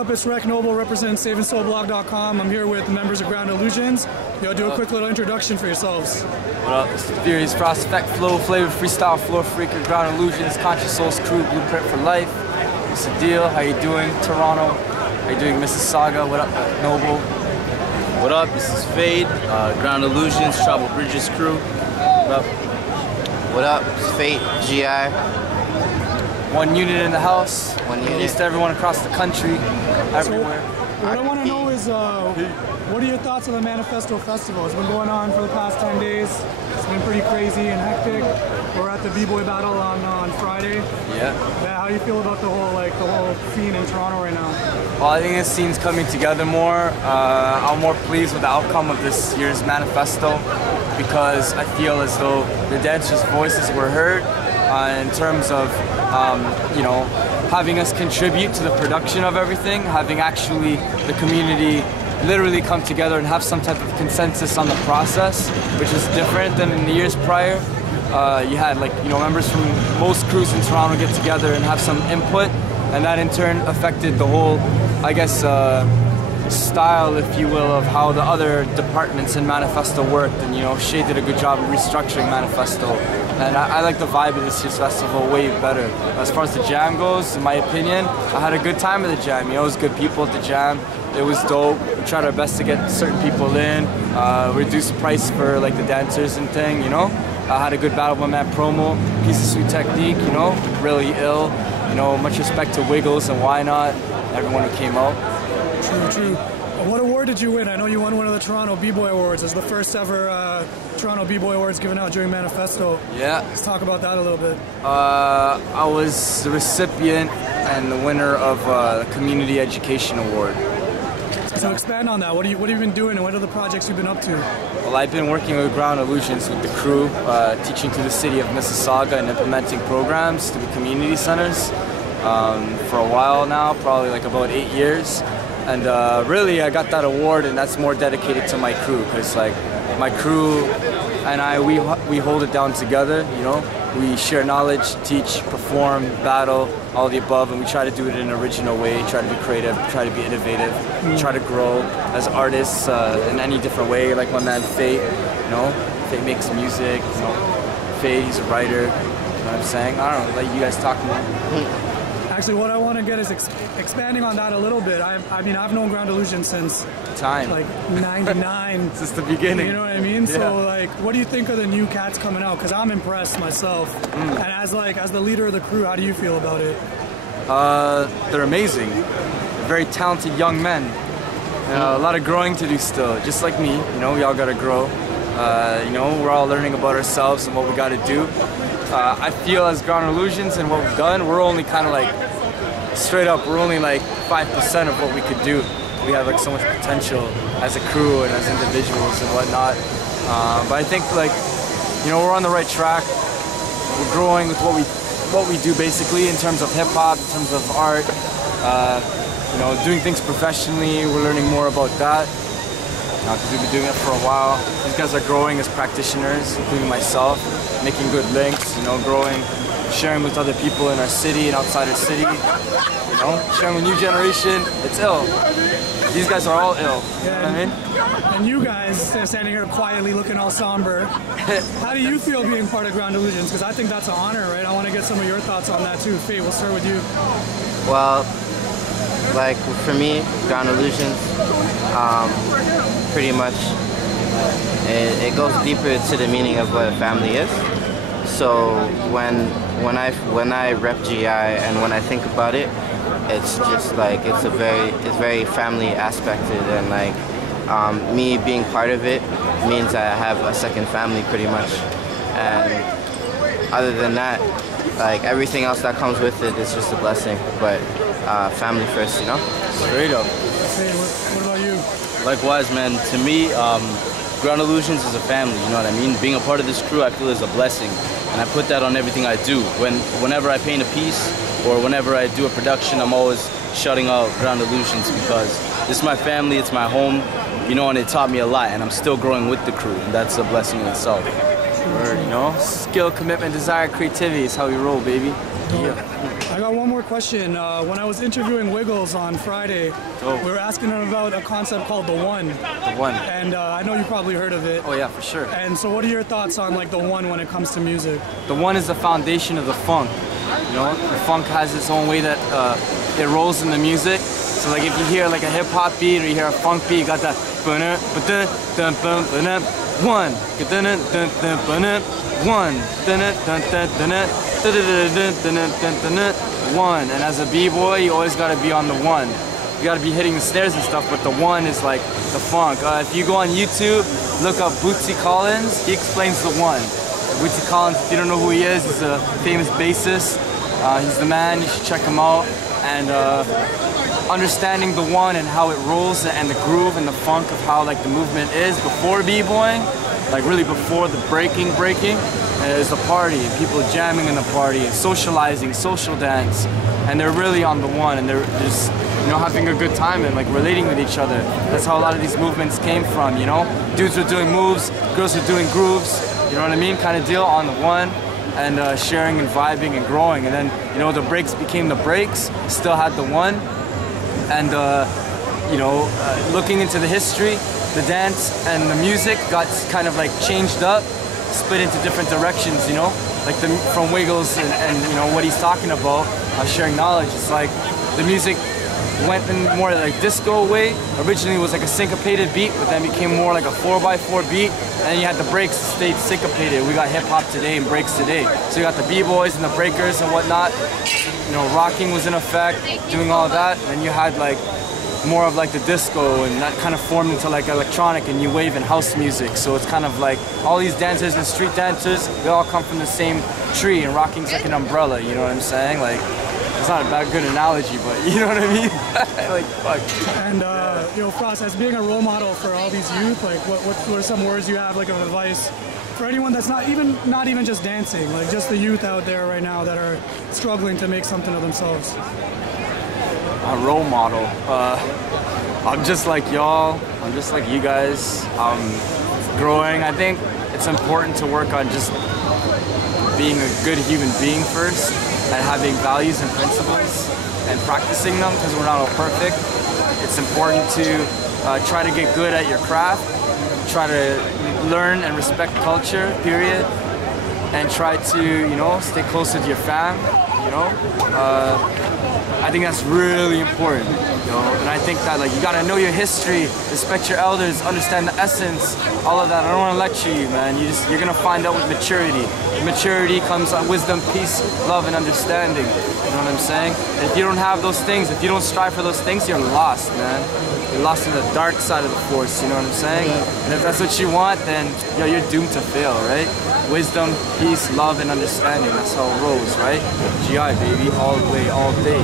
up? It's Rec Noble representing SaveandSoulBlog.com. I'm here with members of Ground Illusionz. Yo, do a quick little introduction for yourselves. What up? It's the Furious Prospect Flow, Flavor Freestyle, Floor Freaker, Ground Illusionz, Conscious Souls Crew, Blueprint for Life. What's the deal? How you doing, Toronto? How you doing, Mississauga? What up, Noble? What up? This is Phade, Ground Illusionz, Travel Bridges Crew. What up? What up? It's Phade, GI. One unit in the house. One unit. Peace to everyone across the country, everywhere. So, what I want to know is, what are your thoughts on the Manifesto Festival? It's been going on for the past 10 days. It's been pretty crazy and hectic. We're at the B-Boy battle on Friday. Yeah. How do you feel about the whole scene in Toronto right now? Well, I think this scene's coming together more. I'm more pleased with the outcome of this year's Manifesto because I feel as though the dancers' voices were heard in terms of, you know, having us contribute to the production of everything, having actually the community literally come together and have some type of consensus on the process, which is different than in the years prior. You had members from most crews in Toronto get together and have some input, and that in turn affected the whole, I guess, style, if you will, of how the other departments in Manifesto worked. And Shay did a good job of restructuring Manifesto, and I like the vibe of this year's festival way better. As far as the jam goes, in my opinion, I had a good time at the jam. It was good people at the jam. It was dope. We tried our best to get certain people in, reduce price for the dancers and thing. I had a good battle one-man promo, piece of sweet technique. Really ill. Much respect to Wiggles and Why Not, everyone who came out. True. What award did you win? I know you won one of the Toronto B-Boy Awards. It's the first ever Toronto B-Boy Awards given out during Manifesto. Yeah. Let's talk about that a little bit. I was the recipient and the winner of the Community Education Award. So expand on that. What have you been doing, and what are the projects you've been up to? Well, I've been working with Ground Illusionz with the crew, teaching to the city of Mississauga and implementing programs to the community centers for a while now, probably about 8 years. And really, I got that award, and that's more dedicated to my crew, because my crew and I, we hold it down together. We share knowledge, teach, perform, battle, all the above, and we try to do it in an original way, try to be creative, try to be innovative, try to grow as artists in any different way, like my man Phade. Phade makes music, Phade, he's a writer, you know what I'm saying? I don't know, let you guys talk more. Actually, what I want to get is expanding on that a little bit. I mean, I've known Ground Illusionz since time, 99. Since the beginning. You know what I mean? Yeah. So, what do you think of the new cats coming out? Because I'm impressed myself. And as the leader of the crew, how do you feel about it? They're amazing. Very talented young men. A lot of growing to do still, just like me. We all gotta grow. We're all learning about ourselves and what we gotta do. I feel as Ground Illusionz and what we've done, we're only kind of straight up, we're only 5% of what we could do. We have so much potential as a crew and as individuals and whatnot. But I think we're on the right track. We're growing with what we do basically in terms of hip hop, in terms of art. Doing things professionally. We're learning more about that. Because we've been doing it for a while. These guys are growing as practitioners, including myself, making good links, growing, sharing with other people in our city and outside our city, sharing with new generation. It's ill. These guys are all ill, you know what I mean? And you guys standing here quietly looking all somber. How do you feel being part of Ground Illusionz? Because I think that's an honor, right? I want to get some of your thoughts on that too. Phade, we'll start with you. Well, for me, Ground Illusionz, pretty much, it goes deeper to the meaning of what a family is. So when I rep GI and when I think about it, it's just it's very family aspected, and me being part of it means I have a second family pretty much. And other than that, everything else that comes with it is just a blessing. But family first, Straight up. Hey, what about you? Likewise, man. To me, Ground Illusionz is a family, you know what I mean? Being a part of this crew, I feel is a blessing. And I put that on everything I do. Whenever I paint a piece or whenever I do a production, I'm always shouting out Ground Illusionz because this is my family, it's my home, and it taught me a lot, and I'm still growing with the crew, and that's a blessing in itself. Word, skill, commitment, desire, creativity is how we roll, baby. Yeah. I got got one more question. When I was interviewing Wiggles on Friday, we were asking him about a concept called the One. The One. And I know you probably heard of it. Oh yeah, for sure. And so what are your thoughts on like the One when it comes to music? The One is the foundation of the funk. You know, the funk has its own way that it rolls in the music. So like if you hear like a hip hop beat or you hear a funk beat, you got that one, one, and as a b-boy, you always got to be on the one. You got to be hitting the snares and stuff, but the one is like the funk. If you go on YouTube, look up Bootsy Collins. He explains the one. Bootsy Collins, if you don't know who he is, he's a famous bassist. He's the man. You should check him out. And understanding the one and how it rolls and the groove and the funk of how like the movement is before b-boying, like really before the breaking, is a party and people jamming in the party and socializing, social dance, and they're really on the one and they're just, you know, having a good time and like relating with each other. That's how a lot of these movements came from, you know? Dudes were doing moves, girls were doing grooves, you know what I mean? Kind of deal on the one. And sharing and vibing and growing, and then, you know, the breaks became the breaks, still had the one, and you know, looking into the history, the dance and the music got kind of like changed up, split into different directions, you know, like from Wiggles and you know what he's talking about, sharing knowledge. It's like the music went in more like disco way. Originally it was like a syncopated beat, but then became more like a 4x4 beat, and then you had the breaks stayed syncopated. We got hip hop today and breaks today. So you got the b-boys and the breakers and whatnot. You know, rocking was in effect, doing all of that, and you had like more of like the disco, and that kind of formed into like electronic and new wave and house music. So it's kind of like all these dancers and street dancers, they all come from the same tree, and rocking's like an umbrella, you know what I'm saying? Like, it's not a bad good analogy, but you know what I mean? Like, fuck. And you know, Frost, as being a role model for all these youth, like what are some words you have like of advice for anyone that's not even just dancing, like just the youth out there right now that are struggling to make something of themselves? A role model. I'm just like y'all. I'm just like you guys. I'm growing. I think it's important to work on just being a good human being first, and having values and principles and practicing them, because we're not all perfect. It's important to try to get good at your craft, try to learn and respect culture, period, and try to, you know, stay close to your fam, you know. I think that's really important, you know, and I think that like you gotta know your history, respect your elders, understand the essence, all of that. I don't want to lecture you, man. You're gonna find out with maturity. With maturity comes wisdom, peace, love, and understanding. You know what I'm saying? And if you don't have those things, if you don't strive for those things, you're lost, man. You're lost in the dark side of the force. You know what I'm saying? And if that's what you want, then yo, you're doomed to fail, right? Wisdom, peace, love, and understanding. That's how it rolls, right? GI, baby, all the way, all day.